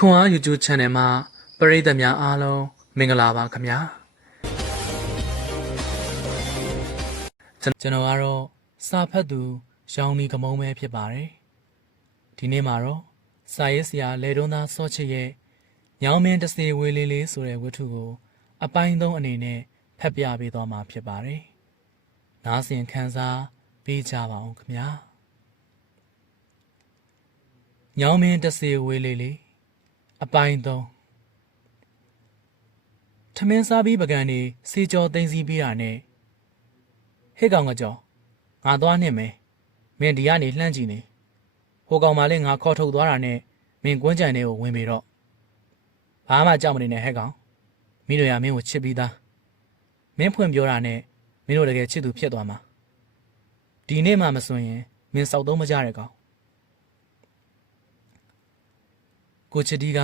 ခွန်အား YouTube Channel မှာပရိသတ်များအားလုံးမင်္ဂလာပါခင်ဗျာကျွန်ကျွန်တော်ကတော့စာဖတ်သူရောင်နီကမုံပဲဖြစ်ပါတယ်ဒီနေ့မှာတော့စာရေးဆရာလေတွန်းသားစောချစ်ရဲ့ညောင်မင်းတစေဝေလေးလေးဆိုတဲ့ဝတ္ထုကို အပိုင်းသုံးအနေနဲ့ဖတ်ပြပေးသွားမှာဖြစ်ပါတယ်နားဆင်ခံစားပေးကြပါအောင်ခင်ဗျာညောင်မင်းတစေဝေလေးလေး အပိုင်းသုံးထမင်းစားပြီးပကံနေစေကြောသိမ်းစည်းပြီးတာနဲ့ဟဲ့ကောင်ကကြောငါသွားနှင့်မယ်မင်းဒီကနေလှမ်းကြည့်နေဟိုကောင်မလေးငါခေါ်ထုတ်သွားတာနဲ့မင်းကွန်းကြံတွေကိုဝင်ပြီတော့ဘာမှကြောက်မနေနဲ့ဟဲ့ကောင်မင်းတို့ရမင်းကိုချစ်ပြီးသားမင်းဖွင့်ပြောတာနဲ့မင်းတို့တကယ်ချစ်သူဖြစ်သွားမှာဒီနေ့မှမစွန်ရင်မင်းစောက်သုံးမကြတဲ့ကောင် ကိုချစ်တီက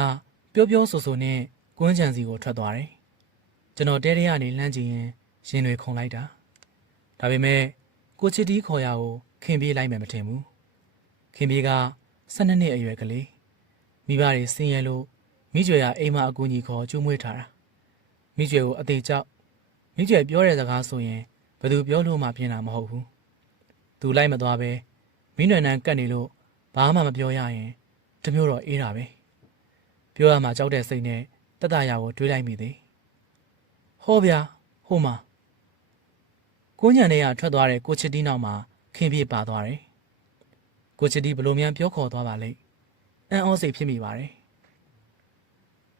ပျောပျောဆိုဆိုနဲ့ကွန်းချံစီကိုထွက်သွားတယ်။ကျွန်တော်တဲတဲကနေလှမ်းကြည့်ရင်ရင်တွေခုန်လိုက်တာ။ဒါပေမဲ့ကိုချစ်တီခေါ်ရကိုခင်ပြေးလိုက်မယ်မထင်ဘူး။ခင်ပြေးက12နှစ်အရွယ်ကလေးမိဘတွေဆင်းရဲလို့မိကျွေကအိမ်မှာအကူကြီးခေါ်ကျူးမွေးထားတာ။မိကျွေကိုအသေးကြောက်မိကျွေပြောတဲ့စကားဆိုရင်ဘယ်သူပြောလို့မှပြင်းတာမဟုတ်ဘူး။သူလိုက်မသွားပဲမိနွယ်နန်းကတ်နေလို့ဘာမှမပြောရရင်တမျိုးတော့အေးတာပဲ။ ပြောရမှာကြောက်တဲ့စိတ်နဲ့တက်တရာကိုတွေးလိုက်မိသည်ဟောဗျာဟိုမှာကိုညံတဲ့ကထွက်သွားတဲ့ကိုချစ်တီနောက်မှာခင်ပြေပါသွားတယ်ကိုချစ်တီဘလို့မြန်ပြောခေါ်သွားပါလိမ့်အံ့ဩစိတ်ဖြစ်မိပါတယ်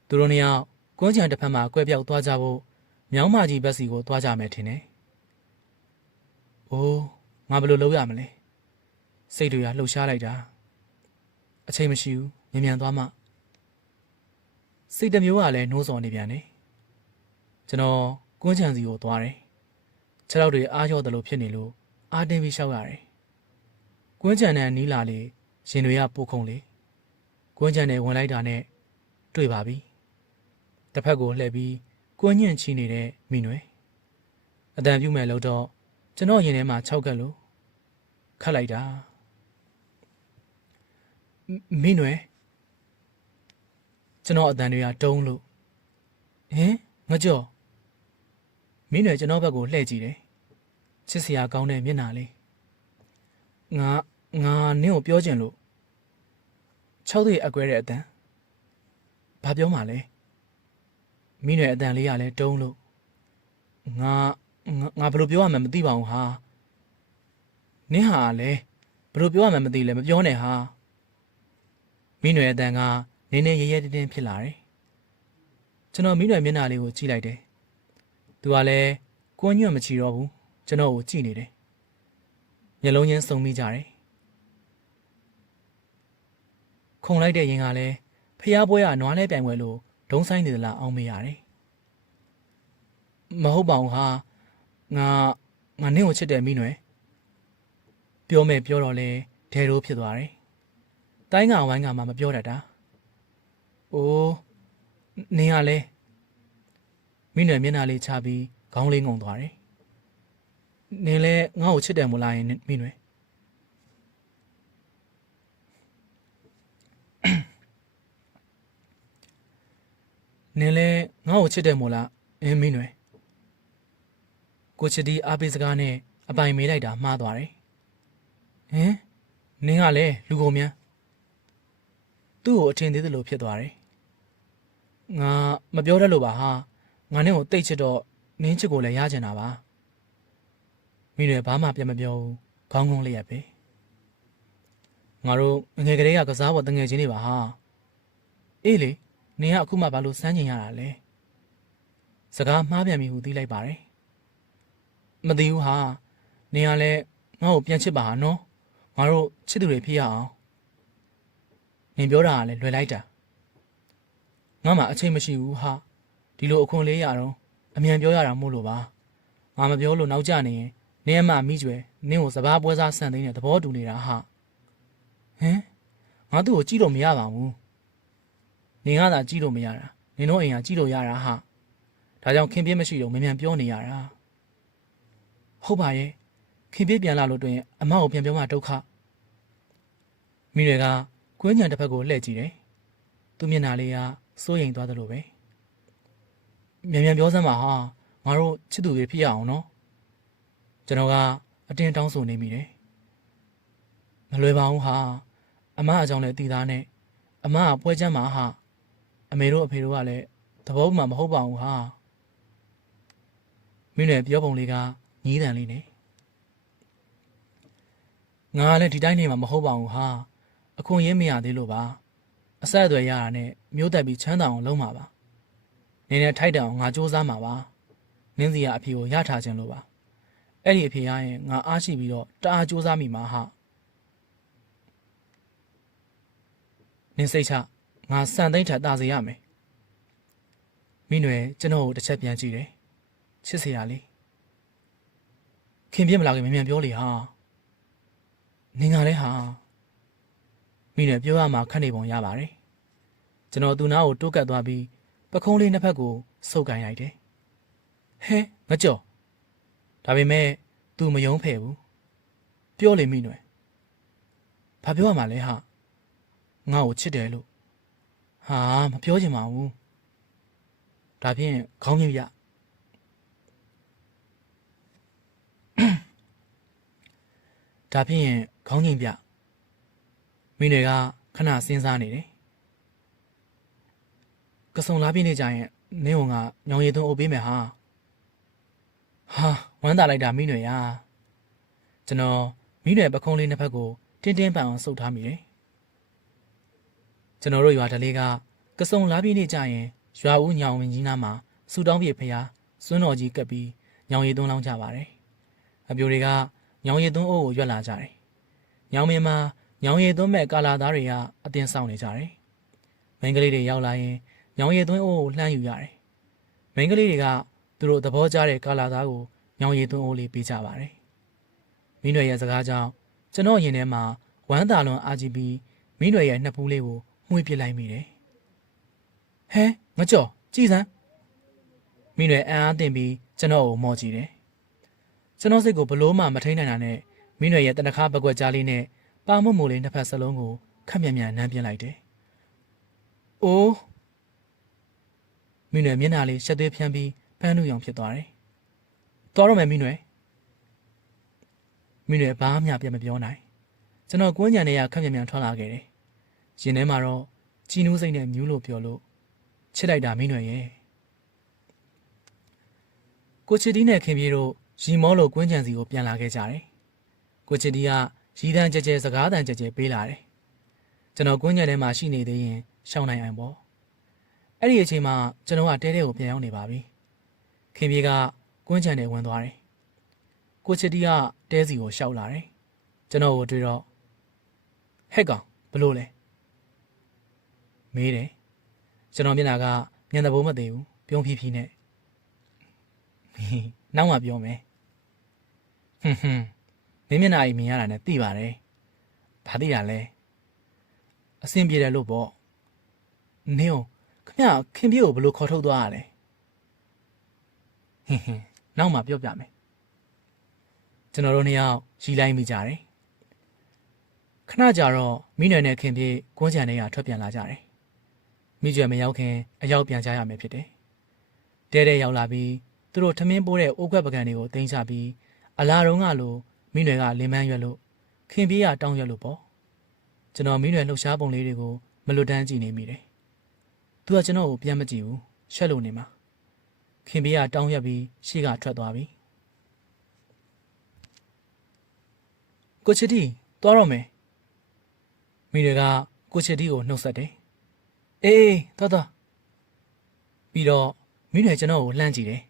သူတို့နှစ်ယောက်ကိုညံတစ်ဖက်မှာကွဲပြောက်သွားကြဖို့မြောင်းမကြီးဘက်စီကိုသွားကြမယ်ထင်တယ်အိုးငါဘယ်လိုလုပ်ရမလဲစိတ်တွေကလှုပ်ရှားလိုက်တာအချိန်မရှိဘူးမြန်မြန်သွားမှ စိတ်တစ်မျိုးကလည်းနှိုးစော်နေပြန်တယ်ကျွန်တော်ကွန်းချံစီကိုသွားတယ်ခြေထောက်တွေအားလျော့တယ်လို့ဖြစ်နေလို့အားတင်းပြီးရှောက်ရတယ်ကွန်းချံနဲ့နီးလာလေရင်တွေကပိုခုံလေကွန်းချံနဲ့ဝင်လိုက်တာနဲ့တွေ့ပါပြီတစ်ဖက်ကိုလှည့်ပြီးကွန်းညံ့ချီနေတဲ့မိနွယ်အတန်ပြုမဲ့လို့တော့ကျွန်တော်ရင်ထဲမှာ၆ကက်လို့ခတ်လိုက်တာမိနွယ် ကျွန်တော်အတန်တွေကတုံးလို့ဟင်ငကြော်မင်းတွေကျွန်တော်ဘက်ကိုလှည့်ကြည့်တယ်ချစ်စရာကောင်းတဲ့မျက်နှာလေးငါငါနင့်ကိုပြောချင်လို့၆သိအကွဲတဲ့အတန်ဘာပြောမှလဲမင်းတွေအတန်လေးကလည်းတုံးလို့ငါငါငါဘယ်လိုပြောရမှန်းမသိပါဘူးဟာနင်းဟာလည်းဘယ်လိုပြောရမှန်းမသိလဲမပြောနဲ့ဟာမင်းတွေအတန်က နင်းနေရဲရဲတင်းတင်းဖြစ်လာတယ်။ကျွန်တော်မိနွယ်မျက်နှာလေးကိုကြည့်လိုက်တယ်။သူကလည်းကွန်းညွန့်မချီတော့ဘူး။ကျွန်တော်ကိုကြည့်နေတယ်။မျက်လုံးချင်းစုံမိကြတယ်။ခုန်လိုက်တဲ့ရင်ကလည်းဖျားပွဲကနွားလဲပြိုင်ွယ်လို့ဒုံဆိုင်နေသလားအောင်းမေးရတယ်။မဟုတ်ပါဘူးဟာငါငါနင့်ကိုချစ်တယ်မိနွယ်။ပြောမယ်ပြောတော့လဲဒဲရိုးဖြစ်သွားတယ်။တိုင်းကဝိုင်းကမှမပြောတတ်တာ။ အိုးနင်းကလည်းမိနွယ်မျက်နှာလေးချပြီးခေါင်းလေးငုံသွားတယ်။နင်းလည်းငါ့ကိုချစ်တယ်မို့လားယင်မိနွယ်။နင်းလည်းငါ့ကိုချစ်တယ်မို့လားအင်းမိနွယ်။ကိုချစ်ဒီအားပေးစကားနဲ့အပိုင်မေးလိုက်တာမှားသွားတယ်။ဟင်နင်းကလည်းလူကုန်မြန်သူ့ကိုအထင်သေးသလိုဖြစ်သွားတယ်။ ငါမပြောတတ်လို့ပါဟာငါနဲ့ကိုတိတ်ချစ်တော့နင်းချစ်ကိုလည်းရချင်တာပါ။မိတယ်ဘာမှပြန်မပြောဘူးခေါင်းကုန်းလေးရပဲ။ငါတို့ငယ်ကလေးကကစားပေါ်တငယ်ချင်းတွေပါဟာ။အေးလေနင်ကအခုမှဘာလို့စမ်းချင်ရတာလဲ။စကားမှားပြန်ပြီဟုသိလိုက်ပါတယ်။မသိဘူးဟာနင်ကလည်းငါ့ကိုပြန်ချစ်ပါဟာနော်။ငါတို့ချစ်သူတွေဖြစ်ရအောင်။နင်ပြောတာကလည်းလွယ်လိုက်တာ။ ငါမှအချိန်မရှိဘူးဟာဒီလိုအခွင့်လေးရတော့အမြန်ပြောရတာမို့လို့ပါငါမပြောလို့နောက်ကျနေရင်နင်းအမမိကျွယ်နင်းကိုစဘာပွဲစားဆန်သိနေတဲ့သဘောတူနေတာဟာဟမ်ငါသူ့ကိုကြည့်လို့မရပါဘူးနင်ကသာကြည့်လို့မရတာနင်တို့အိမ်ကကြည့်လို့ရတာဟာဒါကြောင့်ခင်ပြေးမရှိတော့မမြန်ပြောနေရတာဟုတ်ပါရဲ့ခင်ပြေးပြန်လာလို့တွင်အမကိုပြန်ပြောမှဒုက္ခမိတွေကကွင်းညံတစ်ဖက်ကိုလှည့်ကြည့်တယ်သူသူ့မျက်နှာလေးက စိုးရိမ်သွားတယ်လို့ပဲမြန်မြန်ပြောစမ်းပါဟာငါတို့ချစ်သူတွေဖြစ်ရအောင်နော်ကျွန်တော်ကအတင်းတောင်းဆိုနေမိတယ်မလွယ်ပါဘူးဟာအမအကြောင်းလည်းတည်သားနဲ့အမကပွဲချမ်းမှာဟာအမေတို့အဖေတို့ကလည်းသဘောမှမဟုတ်ပါဘူးဟာမင်းလည်းပြောပုံလေးကညီးတန်လေးနဲ့ငါကလည်းဒီတိုင်းနေမှာမဟုတ်ပါဘူးဟာအခွင့်အရေးမရသေးလို့ပါအဆက်အသွယ်ရတာနဲ့ မျိုးတက်ပြီးချမ်းသာအောင်လုပ်မှာပါနေနဲ့ထိုက်တန်အောင်ငါစူးစမ်းမှာပါနင်းစီကအဖေကိုရထားခြင်းလို့ပါအဲ့ဒီအဖေရရင်ငါအားရှိပြီးတော့တအားစူးစမ်းမိမှာဟာနင်းစိတ်ချငါစံသိမ့်ထတာစေရမယ်မိနွယ်ကျွန်တော်ကိုတစ်ချက်ပြန်ကြည့်တယ်ချစ်စရာလေးခင်ပြစ်မလာခင်မြန်မြန်ပြောလေဟာနင်ကလည်းဟာမိနွယ်ပြောရမှာခက်နေပုံရပါတယ် ကျွန်တော်သူနာကိုတိုးကပ်သွားပြီးပခုံးလေးနှစ်ဖက်ကိုစုပ်ကန်ရိုက်တယ်ဟဲငကြော်ဒါပေမဲ့ तू မယုံဖဲ့ဘူးပြောလေမိနွယ်ဘာပြောရမှာလဲဟာငါ့ကိုချစ်တယ်လို့ဟာမပြောချင်ပါဘူးဒါဖြင့်ခေါင်းကြီးပြဒါဖြင့်ခေါင်းကြီးပြမိနွယ်ကခဏစဉ်းစားနေတယ် ကစုံလာပြည့်နေကြရင်နင်းဝင်ကညောင်ရည်သွန်းအိုးပေးမယ်ဟာဟာဝမ်းသာလိုက်တာမိနွယ်ရာကျွန်တော်မိနွယ်ပခုံးလေးနှစ်ဖက်ကိုတင်းတင်းပန်အောင်စုပ်ထားမိတယ်ကျွန်တော်တို့ရွာတလေးကကစုံလာပြည့်နေကြရင်ရွာဦးညောင်ဝင်ကြီးနားမှာစူတောင်းပြေဖျားစွန်းတော်ကြီးကပ်ပြီးညောင်ရည်သွန်းလောင်းကြပါတယ်အပြိုတွေကညောင်ရည်သွန်းအိုးကိုရွက်လာကြတယ်ညောင်မင်းမှာညောင်ရည်သွန်းမဲ့ကာလာသားတွေကအတင်းဆောင်နေကြတယ်မိန်းကလေးတွေရောက်လာရင် ညောင်ရည်သွန်းအိုးကိုလှမ်းယူရတယ်မိန်းကလေးတွေကသူတို့သဘောကျတဲ့ကာလာသားကိုညောင်ရည်သွန်းအိုးလေးပေးကြပါတယ်မိနွယ်ရဲ့စကားကြောင့်ကျွန်တော်ရင်ထဲမှာဝမ်းသာလွန်အာကြည့်ပြီးမိနွယ်ရဲ့နှစ်ဖူးလေးကိုမှုေးပစ်လိုက်မိတယ်ဟဲငကြော်ကြည်စမ်းမိနွယ်အံ့အားတင်ပြီးကျွန်တော်ကိုမော့ကြည့်တယ်ကျွန်တော်စိတ်ကိုဘလို့မှမထိန်နိုင်တာနဲ့မိနွယ်ရဲ့တနခါပကွက်ကြားလေးနဲ့ပါမွတ်မိုလေးနှစ်ဖက်စလုံးကိုခက်မြန်မြန်နမ်းပြလိုက်တယ်။အိုး မိနွယ်မျက်နှာလေးရှက်သွေးဖြန်းပြီးဖမ်းလူရောင်ဖြစ်သွားတယ်။သွားတော့မယ်မိနွယ်မိနွယ်ဘာမှပြမပြောနိုင်ကျွန်တော်ကွန်းညံနေရခက်မြန်မြန်ထွက်လာခဲ့တယ်။ရင်ထဲမှာတော့ကြည်နူးစိတ်နဲ့မြူးလို့ပြောလို့ချစ်လိုက်တာမိနွယ်ရဲ့ကိုချစ်တီးနဲ့ခင်ပြေတို့ရီမောလိုကွင်းကြံစီကိုပြန်လာခဲ့ကြတယ်။ကိုချစ်တီးကရီတန်းကြဲကြဲစကားတန်ကြဲကြဲပေးလာတယ်။ကျွန်တော်ကွင်းကြံထဲမှာရှိနေသေးရင်ရှောင်းနိုင်အောင်ပေါ့။ အဲ့ဒီအချိန်မှာကျွန်တော်ကတဲတဲကိုပြန်ရောက်နေပါပြီ။ခင်ပြေကကွင်းကြံထဲဝင်သွားတယ်။ကိုချစ်တီးကတဲစီကိုရှောက်လာတယ်။ကျွန်တော်ကိုတွေ့တော့ဟဲ့ကောင်ဘလို့လဲ။မေးတယ်။ကျွန်တော်မျက်နှာကမျက်နှာဘိုးမသေးဘူးပြုံးဖြီးဖြီးနဲ့။နောက်မှပြောမယ်။ဟွန်းဟွန်းမင်းမျက်နှာကြီးမြင်ရတာနဲ့သိပါတယ်။ဘာသိတာလဲ။အဆင်ပြေတယ်လို့ပေါ့။နင်း အောင်ခမခင်ပြေကိုဘလို့ခေါ်ထုတ်သွားရလဲ။ဟင်းဟင်းနောက်မှပြောပြမယ်။ကျွန်တော်တို့နှစ်ယောက်ရီလိုက်မိကြတယ်။ခဏကြာတော့မိနွယ်နဲ့ခင်ပြေကွန်းချန်တွေကထွက်ပြန်လာကြတယ်။မိကျွယ်မရောက်ခင်အရောက်ပြန်ကြရမယ်ဖြစ်တယ်။တဲတဲရောက်လာပြီးသူတို့ထမင်းပိုးတဲ့အိုးခွက်ပကံတွေကိုတင်ချပြီးအလာတုံးကလိုမိနွယ်ကလင်မန်းရွက်လို့ခင်ပြေးရတောင်းရွက်လို့ပေါ့ကျွန်တော်မိနွယ်လှုပ်ရှားပုံလေးတွေကိုမလွတ်တမ်းကြည့်နေမိတယ် သူကကျွန်တော်ကိုပြန်မကြည့်ဘူးရှက်လို့နေမှာခင်ပြေးရတောင်းရွက်ပြီးရှေ့ကထွက်သွားပြီကိုချီတီသွားတော့မယ်မိနွယ်ကကိုချီတီကိုနှုတ်ဆက်တယ်အေးသွားသွားပြီးတော့မိနွယ်ကျွန်တော်ကိုလှမ်းကြည့်တယ်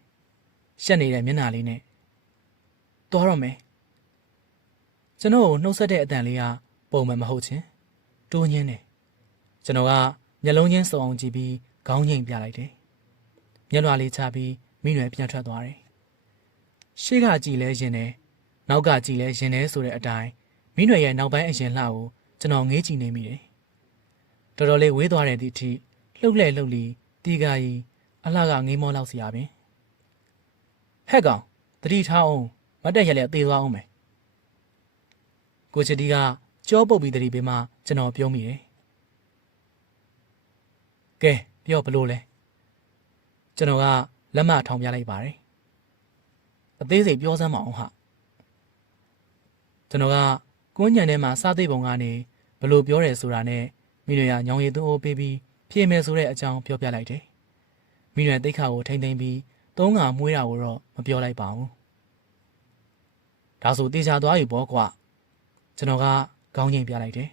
ရှက်နေတဲ့မျက်နှာလေးနဲ့သွားတော့မယ်ကျွန်တော်ကိုနှုတ်ဆက်တဲ့အတန်လေးကပုံမှန်မဟုတ်ချင်းတိုးညင်းတယ်ကျွန်တော်က မျက်လုံးချင်းစုံအောင်ကြည့်ပြီးခေါင်းငိမ်ပြလိုက်တယ်မျက်လွှာလေးချပြီးမိနွယ်ပြန်ထွက်သွားတယ်ရှေ့ကကြည်လဲရင်တယ်နောက်ကကြည်လဲရင်တယ်ဆိုတဲ့အတိုင်းမိနွယ်ရဲ့နောက်ပိုင်းအရင်လှကိုကျွန်တော်ငေးကြည့်နေမိတယ်တော်တော်လေးဝေးသွားတဲ့ဒီအထိလှုပ်လှဲ့လှုပ်လီတီကာကြီးအလှကငေးမောလောက်စီရပင်ဟဲ့ကောင်တတိထားအောင်မတ်တက်ရက်လက်သေးသွားအောင်မယ်ကိုချီတီကကြောပုတ်ပြီးတတိပေးမှကျွန်တော်ပြောမိတယ် ကဲပြောဘလို့လဲကျွန်တော်ကလက်မထောင်ပြလိုက်ပါတယ်အသေးစိတ်ပြောစမ်းမအောင်ဟာကျွန်တော်ကကွန်းညံထဲမှာစားသိပ်ပုံကနေဘလို့ပြောတယ်ဆိုတာနဲ့မိနွေကညောင်ရည်သွန်းအိုးပေးပြီးဖြေမယ်ဆိုတဲ့အကြောင်းပြောပြလိုက်တယ်မိနွေတိတ်ခါကိုထိမ့်သိမ့်ပြီးသုံးငါမွေးတာကိုတော့မပြောလိုက်ပါဘူးဒါဆိုတေချာသွားပြီပေါ့ကွာကျွန်တော်ကခေါင်းငိမ်ပြလိုက်တယ်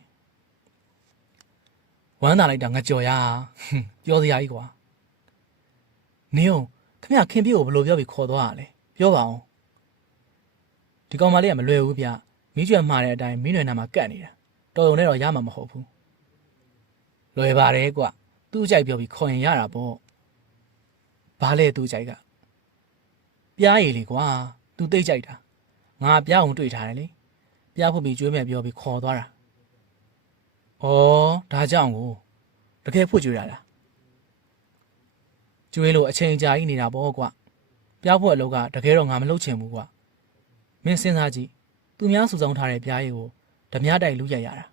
ဝမ်းသာလိုက်တာငကြော်ရဟွန်းပြောစရာကြီးကွာနေအောင်ခမရခင်ပြည့်ကိုဘယ်လိုပြောပြီးခေါ်သွားရလဲပြောပါအောင်ဒီကောင်မလေးကမလွယ်ဘူးဗျမိကျွမ်းမှားတဲ့အတိုင်းမင်းနွယ်နာမှာကတ်နေတာတော်ရုံနဲ့တော့ရမှာမဟုတ်ဘူးလွယ်ပါတယ်ကွာသူ့အကြိုက်ပြောပြီးခေါ်ရင်ရတာပေါ့ဘာလဲသူ့အကြိုက်ကပြားရည်လေကွာသူသိကြိုက်တာငါပြားအောင်တွေ့ထားတယ်လေပြားဖို့ပြီးကျွေးမဲ့ပြောပြီးခေါ်သွားတာ ဩဒါကြောင့်ကိုတကယ်ဖွကျွေးရတာကျွေးလို့အချိန်ကြာကြီးနေတာပေါ့ကွာပြားဖို့အလုပ်ကတကယ်တော့ငါမလုပ်ချင်ဘူးကွာမင်းစဉ်းစားကြည့်သူများစုဆောင်ထားတဲ့ပြားရည်ကိုဓမြတိုက်လူရိုက်ရတာ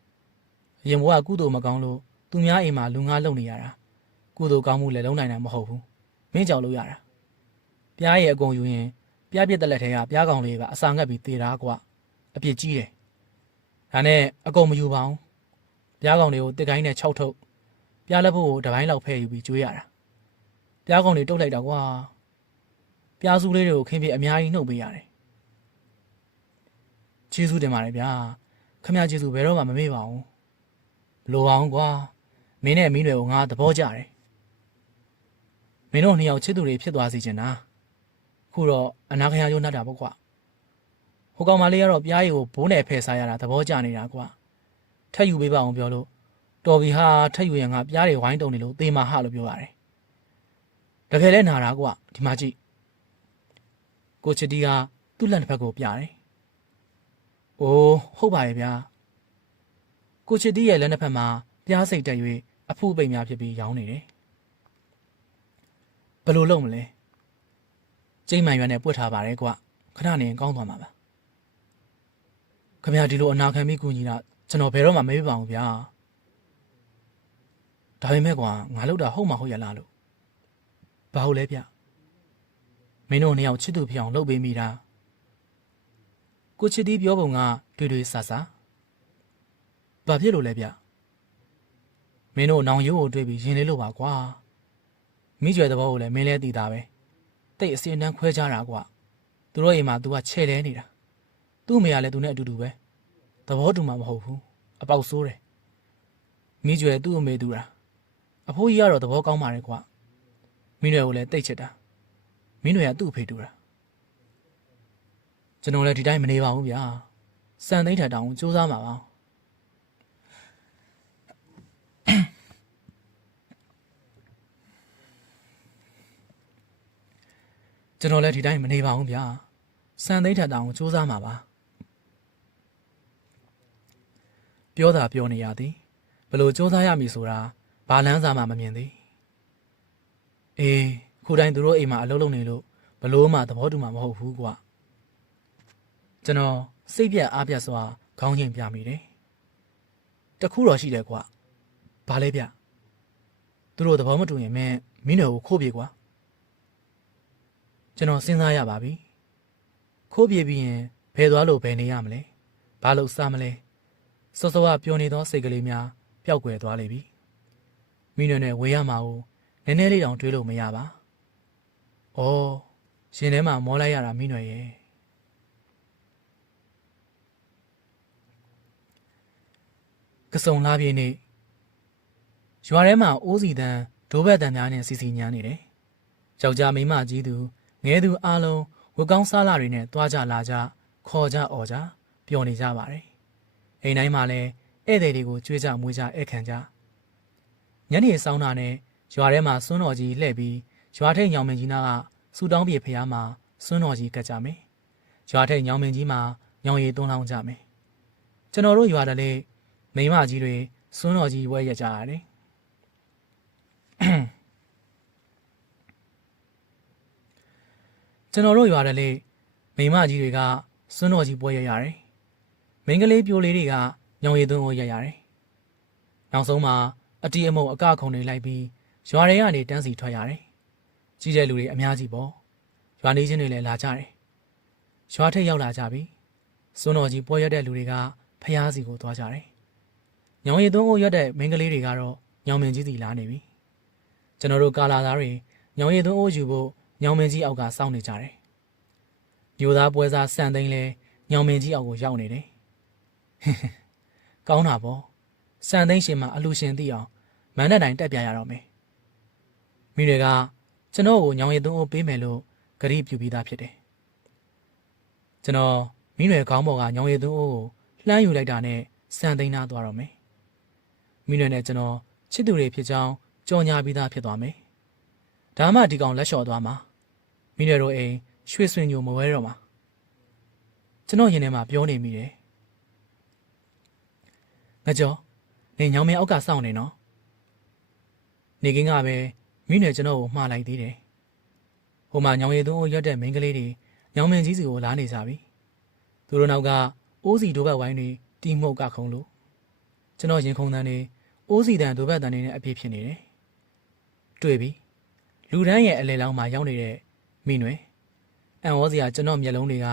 အရင်ဘဝကုသိုလ်မကောင်းလို့သူများအိမ်မှာလူငါလုံနေရတာကုသိုလ်ကောင်းမှုလည်းလုံးနိုင်တာမဟုတ်ဘူးမင်းကြောက်လို့ရတာပြားရည်အကုန်ယူရင်ပြားပြစ်တဲ့လက်ထဲကပြားကောင်လေးကအစာငတ်ပြီးတေတာကွာအပြစ်ကြီးတယ်ဒါနဲ့အကုန်မယူပါဘူး ပြားကောင်တွေကိုတစ်ကိုင်းနဲ့၆ထုတ်ပြားလက်ဖို့ကိုတစ်ပိုင်းလောက်ဖဲ့ယူပြီးကျွေးရတာပြားကောင်တွေတုတ်လိုက်တာကွာပြားစုလေးတွေကိုခင်းပြအများကြီးနှုတ်ပေးရတယ်ကျေးဇူးတင်ပါတယ်ဗျာခမရကျေးဇူးဘယ်တော့မှမမေ့ပါဘူးဘလိုအောင်ကွာမင်းနဲ့မင်းတွေကိုငါသဘောကျတယ်မင်းတို့နှစ်ယောက်ချစ်သူတွေဖြစ်သွားစေချင်တာခုတော့အနာခရရုံးနှက်တာပေါ့ကွာဟိုကောင်မလေးကတော့ပြားရည်ကိုဘိုးနဲ့ဖယ်စားရတာသဘောကျနေတာကွာ ထက်ယူပေးပါအောင်ပြောလို့တော်ပြီဟာထက်ယူရင်ငါပြားတွေဝိုင်းတုံနေလို့သေမာဟလို့ပြောရတယ်တကယ်လဲနာတာကွာဒီမှာကြည့်ကိုချစ်တီကသူ့လက်တစ်ဖက်ကိုပြတယ်။အိုးဟုတ်ပါရဲ့ဗျာ။ကိုချစ်တီရဲ့လက်နှစ်ဖက်မှာပြားစိတ်တက်၍အဖုပိန်များဖြစ်ပြီးရောင်းနေတယ်။ဘယ်လိုလုပ်မလဲ။ကျိမ့်မှန်ရွက်နဲ့ပွတ်ထားပါတယ်ကွခဏနေကောင်းသွားမှာပါ။ခမရဒီလိုအနာခံပြီးကူညီတာ ကျွန်တော်ဘယ်တော့မှမမေ့ပါဘူးဗျာ။ဒါပေမဲ့ကွာငါလုပ်တာဟုတ်မှဟုတ်ရလားလို့။ဘာဟုတ်လဲဗျ။မင်းတို့နှစ်ယောက်ချစ်သူဖြစ်အောင်လုပ်ပေးမိတာ။ကိုချစ်တီးပြောပုံကတွေ့တွေ့ဆဆာဘာဖြစ်လို့လဲဗျမင်းတို့နောင်ရိုးကိုတွေ့ပြီးရင်လေးလို့ပါကွာမိကျွယ်သဘောကိုလည်းမင်းလဲသိတာပဲတိတ်အစင်တန်းခွဲကြတာကွာသူတို့အိမ်မှာ तू ကချဲ့လဲနေတာသူ့အမေကလည်းသူနဲ့အတူတူပဲ သဘောတူမှာမဟုတ်ဘူးအပေါက်ဆိုးတယ်မိကျွယ်သူ့အမေတူတာအဖိုးကြီးကတော့သဘောကောင်းပါတယ်ကွာမင်းတွေကိုလည်းတိတ်ချစ်တာမင်းတွေကသူ့အဖေတူတာကျွန်တော်လည်းဒီတိုင်းမနေပါဘူးဗျာစံသိန်းထက်တောင်စူးစမ်းပါပါကျွန်တော်လည်းဒီတိုင်းမနေပါဘူးဗျာစံသိန်းထက်တောင်စူးစမ်းပါပါ ပြောတာပြောနေရသည်ဘလို့စူးစမ်းရမည်ဆိုတာဘာလန်းစာမှမမြင်သေးအေးခုတိုင်းသူတို့အိမ်မှာအလုပ်လုပ်နေလို့ဘလို့မှသဘောတူမှာမဟုတ်ဘူးကွာကျွန်တော်စိတ်ပြက်အားပြက်စွာခေါင်းငိမ်ပြမိတယ်။တခုတော့ရှိတယ်ကွာ။ဘာလဲဗျ။သူတို့သဘောမတူရင်မင်းမင်းတို့ကိုခိုးပြေကွာ။ကျွန်တော်စဉ်းစားရပါပြီ။ခိုးပြေပြီးရင်ဘယ်သွားလို့ဘယ်နေရမလဲ။ဘာလို့စားမလဲ။ စောစောကပျော်နေသောစိတ်ကလေးများပျောက်ကွယ်သွားလိမ့်ပြီ။မင်းတို့နဲ့ဝေးရမှာကိုနည်းနည်းလေးတောင်တွေးလို့မရပါ။အော်ရှင်ထဲမှာမောလိုက်ရတာမင်းတို့ရဲ့။ကစုံလာပြေနေရွာထဲမှာအိုးစီတန်းဒိုးဘက်တန်းများနဲ့စီစီညားနေတယ်။ယောက်ျားမိန်းမကြီးသူငဲသူအားလုံးဝက်ကောင်းစားလာတွေနဲ့တွားကြလာကြခေါ်ကြអော်ကြပျော်နေကြပါတယ်။ အိမ်တိုင်းမှာလည်းဧည့်သည်တွေကိုကြွေးကြမွေးကြဧည့်ခံကြ။ညနေဆောင်းတာနဲ့ရွာထဲမှာစွန်းတော်ကြီးလှည့်ပြီးရွာထိတ်ညောင်မင်းကြီးနာကစူတောင်းပြေဖျားမှာစွန်းတော်ကြီးကတ်ကြမယ်။ရွာထိတ်ညောင်မင်းကြီးမှာညောင်ရည်သွန်းလောင်းကြမယ်။ကျွန်တော်တို့ရွာတလေးမိမကြီးတွေစွန်းတော်ကြီးဝဲရကြရတယ်ကျွန်တော်တို့ရွာတယ်လေမိမကြီးတွေကစွန်းတော်ကြီးပွဲရရတယ် မိန်းကလေးပြိုလေးတွေကညောင်ရည်သွန်းကိုရရတယ်နောက်ဆုံးမှာအတီးအမုံအကခုံတွေလိုက်ပြီးရွာတွေကနေတန်းစီထွက်ရတယ်။ကြီးတဲ့လူတွေအများကြီးပေါ့။ရွာနေချင်းတွေလည်းလာကြတယ်။ရွာထိပ်ရောက်လာကြပြီ။စွန်းတော်ကြီးပွဲရက်တဲ့လူတွေကဖျားစီကိုသွားကြတယ်။ညောင်ရည်သွန်းကိုရက်တဲ့မိန်းကလေးတွေကတော့ညောင်မင်းကြီးစီလာနေပြီ။ကျွန်တော်တို့ကာလာသားတွေညောင်ရည်သွန်းအိုးယူဖို့ညောင်မင်းကြီးအောက်ကစောင့်နေကြတယ်။မျိုးသားပွဲစားစံသိန်းလဲညောင်မင်းကြီးအောက်ကိုရောက်နေတယ်။ ကောင်းတာပေါ့။စံသိန်းရှင်မှာအလူရှင်သိအောင်မန်းတဲ့တိုင်တက်ပြရတော့မယ်။မိတွေကကျွန်တော်ကိုညောင်ရည်သွန်းအိုးပေးမယ်လို့ဂရိပြုပြီးသားဖြစ်တယ်။ကျွန်တော်မိနွယ်ခေါင်းပေါ်ကညောင်ရည်သွန်းအိုးကိုလှမ်းယူလိုက်တာနဲ့စံသိန်းနာသွားတော့မယ်။မိနွယ်နဲ့ကျွန်တော်ချစ်သူတွေဖြစ်ကြောင်းကြော်ညာပြီးသားဖြစ်သွားမယ်။ဒါမှဒီကောင်လက်လျှော်သွားမှာ။မိနွယ်တို့အိမ်ရွှေဆွင်ညိုမဝဲတော့မှာ။ကျွန်တော်ရင်ထဲမှာပြောနေမိတယ်။ ငါကြောနေညောင်မင်းအောက်ကစောင့်နေနော်။နေကင်းကပဲမိနွယ်ကျွန်တော်ကိုမှားလိုက်သေးတယ်။ဟိုမှာညောင်ရည်သွန်းကိုရက်တဲ့မိန်းကလေးတွေညောင်မင်းကြီးစီကိုလာနေကြပြီ။သူတို့နောက်ကအိုးစီဒိုးဘက်ဝိုင်းတွေတီမှုတ်ကခုံလို့ကျွန်တော်ရင်ခုန်တန်းနေအိုးစီတန်ဒိုးဘက်တန်နေနဲ့အပြည့်ဖြစ်နေတယ်။တွေ့ပြီ။လူတန်းရဲ့အလဲလောင်းမှာရောက်နေတဲ့မိနွယ်အံ့ဩစရာကျွန်တော်မျက်လုံးတွေက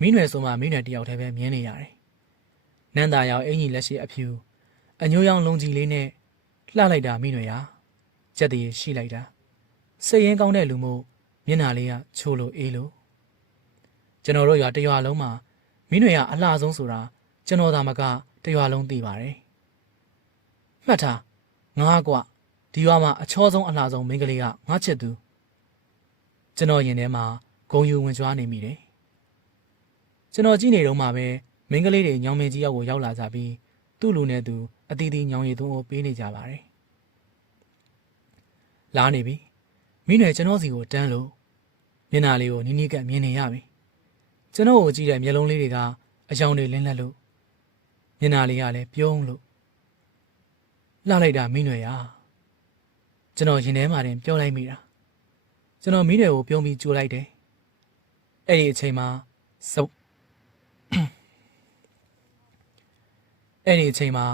မိနွယ်ဆိုမှမိနွယ်တယောက်တည်းပဲမြင်နေရတယ်။ နန်းသားရောက်အင်ကြီးလက်ရှိအဖြူအညိုရောင်လုံးကြီးလေးနဲ့လှလိုက်တာမိနွယ်ရာကြက်တည်ရှိလိုက်တာစိတ်ရင်းကောင်းတဲ့လူမို့မျက်နှာလေးကချိုးလို့အေးလို့ကျွန်တော်တို့ရွာတရွာလုံးမှာမိနွယ်ကအလှဆုံးဆိုတာကျွန်တော်သာမကတရွာလုံးသိပါတယ်။မှတ်ထားငါကွဒီရွာမှာအချောဆုံးအလှဆုံးမိန်းကလေးကငါချစ်သူကျွန်တော်ရင်ထဲမှာဂုံယူဝင်ကြွားနေမိတယ်။ကျွန်တော်ကြည့်နေတော့မှပဲ မိန်းကလေးတွေညောင်မင်းကြီးရောက်ကိုရောက်လာကြပြီးသူ့လူနဲ့သူအတီးတီးညောင်ရည်သွန်းကိုပေးနေကြပါတယ်။လာနေပြီမိနွယ်ကျွန်တော်စီကိုတန်းလို့မျက်နှာလေးကိုနီးနီးကပ်မြင်နေရပြီ။ကျွန်တော်ကိုကြည့်တဲ့မျက်လုံးလေးတွေကအယောင်တွေလင်းလက်လို့မျက်နှာလေးကလည်းပြုံးလို့လှလိုက်တာမိနွယ်ရာကျွန်တော်ရင်ထဲမှာတင်ပြောလိုက်မိတာကျွန်တော်မိနွယ်ကိုပြုံးပြီးကြိုးလိုက်တယ်အဲ့ဒီအချိန်မှာစုပ် အဲ့ဒီအချိန်မှာ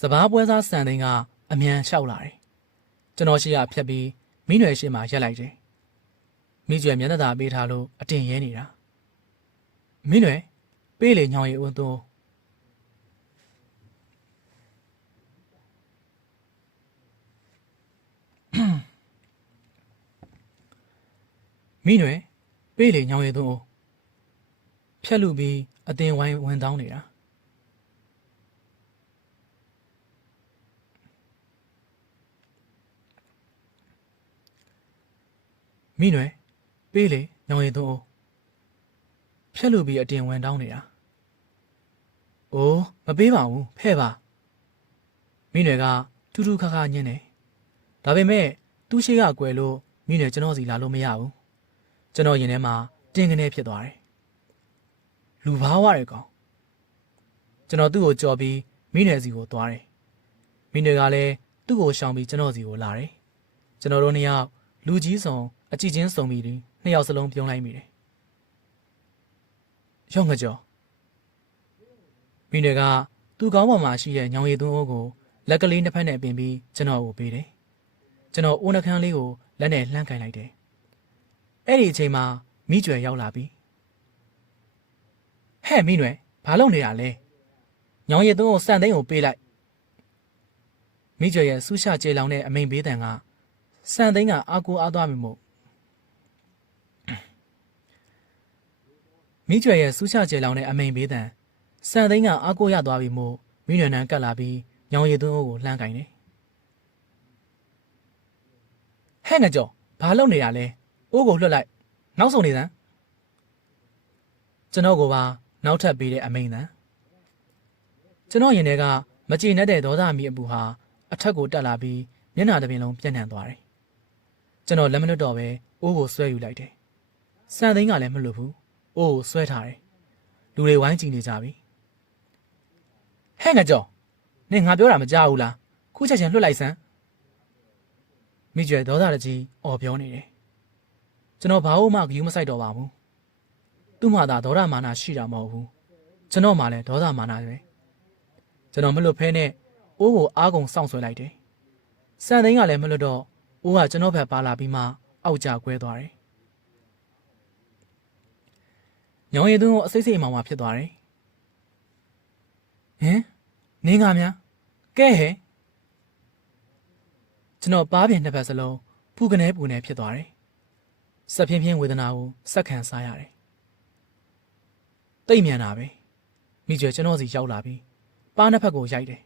စပားပွဲစားစံသိန်းကအမြန်လျှောက်လာတယ်ကျွန်တော်ရှိရဖြတ်ပြီးမိနွယ်ရှိမှရက်လိုက်တယ်မိကျွယ်မျက်နှာသာပေးထားလို့အတင်ရဲနေတာမိနွယ်ပေးလေညောင်ရီဦးသွန်းမိနွယ်ပေးလေညောင်ရီသွန်းဖြက်လူပြီးအတင်ဝိုင်းဝင်တောင်းနေတာ မိနွယ်ပေးလေညောင်ရီသွန်းဖြက်လူပြီးအတင်ဝင်တောင်းနေတာ။အိုးမပေးပါဘူးဖဲ့ပါ။မိနွယ်ကထူးထူးခါခါညင်းတယ်။ဒါပေမဲ့သူ့ရှိကကွယ်လို့မိနွယ်ကျွန်တော်စီလာလို့မရဘူး။ကျွန်တော်ရင်ထဲမှာတင်းကနေဖြစ်သွားတယ်။လူဘာဝရဲကောင်။ကျွန်တော်သူ့ကိုကြော်ပြီးမိနွယ်စီကိုသွားတယ်။မိနွယ်ကလည်းသူ့ကိုရှောင်ပြီးကျွန်တော်စီကိုလာတယ်။ကျွန်တော်တို့နှစ်ယောက်လူကြီးဆောင် အကြည့်ချင်းစုံပြီးနှစ်ယောက်စလုံးပြုံးလိုက်မိတယ်။ရောက်ငကြောမိနွယ်ကသူ့ကောင်းပေါ်မှာရှိတဲ့ညောင်ရည်သွန်းအိုးကိုလက်ကလေးနှစ်ဖက်နဲ့ပင်ပြီးကျွန်တော်ကိုပေးတယ်။ကျွန်တော်အိုးနှခမ်းလေးကိုလက်နဲ့လှမ်းကင်လိုက်တယ်။အဲ့ဒီအချိန်မှာမိကျွယ်ရောက်လာပြီ။ဟဲ့မိနွယ်ဘာလုပ်နေတာလဲ။ညောင်ရည်သွန်းကိုစံသိန်းကိုပေးလိုက်။မိကျွယ်ရဲ့ဆူးရှကျေလောင်တဲ့အမိန်ပေးတန်ကစံသိန်းကအာကိုအားသွားပြီမို့ မိကျွယ်ရဲ့ဆူးရှကျေလောင်တဲ့အမိန်ပေးတန်စံသိန်းကအာကိုရသွားပြီမို့မိနွယ်နန်းကတ်လာပြီးညောင်ရည်သွန်းအိုးကိုလှမ်းကင်တယ်ဟဲ့ငကြောဘာလုပ်နေတာလဲအိုးကိုလွှတ်လိုက်နောက်ဆုံးနေစမ်းကျွန်တော်ကပါနောက်ထပ်ပေးတဲ့အမိန်တန်ကျွန်တော်ရင်ထဲကမကြည်နဲ့တဲ့ဒေါသမီအပူဟာအထက်ကိုတက်လာပြီးမျက်နှာတစ်ပြင်လုံးပြန့်နှံ့သွားတယ်ကျွန်တော်လက်မလွတ်တော့ပဲအိုးကိုဆွဲယူလိုက်တယ်စံသိန်းကလည်းမလွတ်ဘူး အိုးကိုဆွဲထားတယ်လူတွေဝိုင်းကြည့်နေကြပြီဟဲ့ငကြောနင်ငါပြောတာမကြားဘူးလားခုချက်ချင်းလွတ်လိုက်စမ်းမိကျွဲဒေါသတကြီးအော်ပြောနေတယ်ကျွန်တော်ဘာလို့မှဂယူးမဆိုင်တော့ပါဘူးသူ့မှာသာဒေါသမာနရှိတာမဟုတ်ဘူးကျွန်တော်မှလည်းဒေါသမာနပဲကျွန်တော်မလွတ်ဖဲနဲ့အိုးကိုအားကုန်စောင့်ဆွဲလိုက်တယ်စံသိန်းကလည်းမလွတ်တော့အိုးကကျွန်တော်ဘက်ပါလာပြီးမှအောက်ကျကွဲသွားတယ် ညောင်ရည်သွန်းကိုအစိတ်စိတ်အမောင်မှဖြစ်သွားတယ်ဟင်နင်းကများကဲဟဲ့ကျွန်တော်ပါးပြင်နှစ်ဖက်စလုံးပူကနေပူနေဖြစ်သွားတယ်စက်ဖြင်းဖြင်းဝေဒနာကိုစက်ခံစားရတယ်တိတ်မြန်တာပဲမိကျွဲကျွန်တော်စီရောက်လာပြီးပါးနှစ်ဖက်ကိုရိုက်တယ်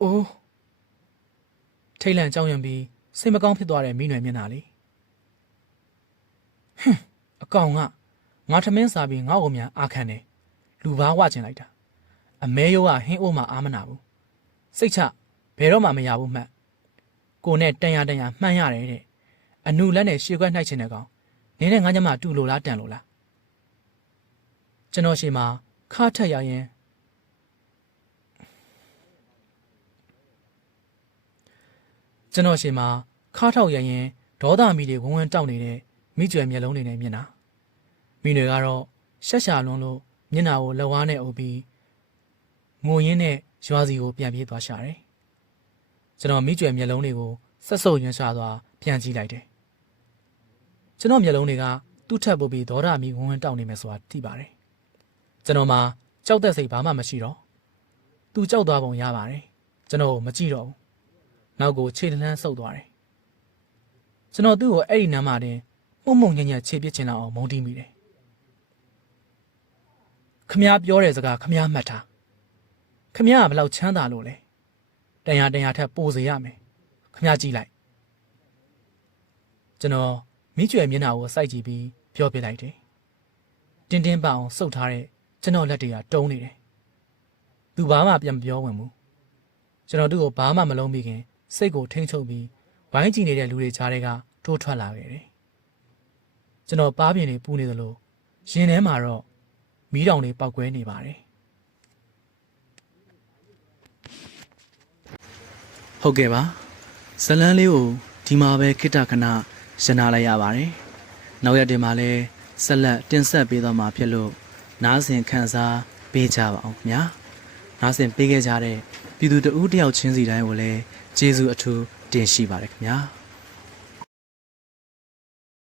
အိုးထိတ်လန့်ကြောက်ရွံ့ပြီးစိတ်မကောင်းဖြစ်သွားတဲ့မိနွယ်မျက်နှာလေးဟွန်းအ ကောင်ကငါထမင်းစားပြီးငါ့ကိုမြန်အာခံတယ်လူဘာဝကျင်လိုက်တာအမဲရိုးကဟင်းအိုးမှအာမနာဘူးစိတ်ချဘယ်တော့မှမရဘူးမှတ်ကိုနဲ့တန်ရတန်ရမှန်းရတယ်တဲ့အနုလက်နဲ့ရှေ့ခွက်နှိုက်ချင်တဲ့ကောင်နင်းနဲ့ငါညမတူလို့လားတန်လို့လားကျွန်တော်ရှိမှာခါထက်ရရင်ကျွန်တော်ရှိမှာခါထောက်ရရင်ဒေါသမီတွေဝန်းဝန်းတောက်နေတဲ့မိကျွယ်မျက်လုံးတွေနဲ့မြင်တာ မိတွေကတော့ရှက်ရှာလွန်းလို့မျက်နှာကိုလက်ဝါးနဲ့အုပ်ပြီးငိုရင်းနဲ့ရွာစီကိုပြန်ပြေးသွားရှာတယ်ကျွန်တော်မိကျွယ်မျက်လုံးတွေကိုဆက်ဆုပ်ရွံ့ရှာသွားပြန်ကြည့်လိုက်တယ်ကျွန်တော်မျက်လုံးတွေကသူ့ထက်ပိုပြီးဒေါသမီဝန်းဝန်းတောက်နေမယ်ဆိုတာသိပါတယ်ကျွန်တော်မှာကြောက်တဲ့စိတ်ဘာမှမရှိတော့သူကြောက်သွားပုံရပါတယ်ကျွန်တော်ကိုမကြည့်တော့ဘူးနောက်ကိုခြေလှမ်းဆုပ်သွားတယ်ကျွန်တော်သူ့ကိုအဲ့ဒီနမ်းမှာတင်မှုံမှုံညံ့ညံ့ခြေပစ်ချင်တော့အောင်မုန်းတီးမိတယ် ခမည်းပြောတဲ့စကားခမည်းမှတ်ထားခမည်းကဘလောက်ချမ်းသာလို့လဲတန်ရတန်ရထက်ပိုစေရမယ်ခမည်းကြည့်လိုက်ကျွန်တော်မိကျွယ်မျက်နှာကိုစိုက်ကြည့်ပြီးပြောပြလိုက်တယ်တင်းတင်းပအောင်စုပ်ထားတဲ့ကျွန်တော်လက်တွေကတုံးနေတယ်သူဘာမှပြန်မပြောဝင်ဘူးကျွန်တော်သူ့ကိုဘာမှမလုံးမိခင်စိတ်ကိုထိန်းချုပ်ပြီးဝိုင်းကြည့်နေတဲ့လူတွေကြားထဲကထိုးထွက်လာခဲ့တယ်ကျွန်တော်ပါးပြင်းနေပူနေသလိုရင်ထဲမှာတော့ မီးတောင်တွေပောက်ကွဲနေပါတယ်ဟုတ်ကဲ့ပါဇလန်းလေးကိုဒီမှာပဲခိတ္တခဏရှင်းနာလိုက်ရပါတယ်နောက်ရက်တင်မှာလဲဆက်လက်တင်ဆက်ပေးသွားမှာဖြစ်လို့နားဆင်ခန်းစားပေးကြပါအောင်ခင်ဗျာနားဆင်ပေးခဲ့ကြတဲ့ပြည်သူတဦးတယောက်ချင်းစီတိုင်းကိုလည်းကျေးဇူးအထူးတင်ရှိပါတယ်ခင်ဗျာ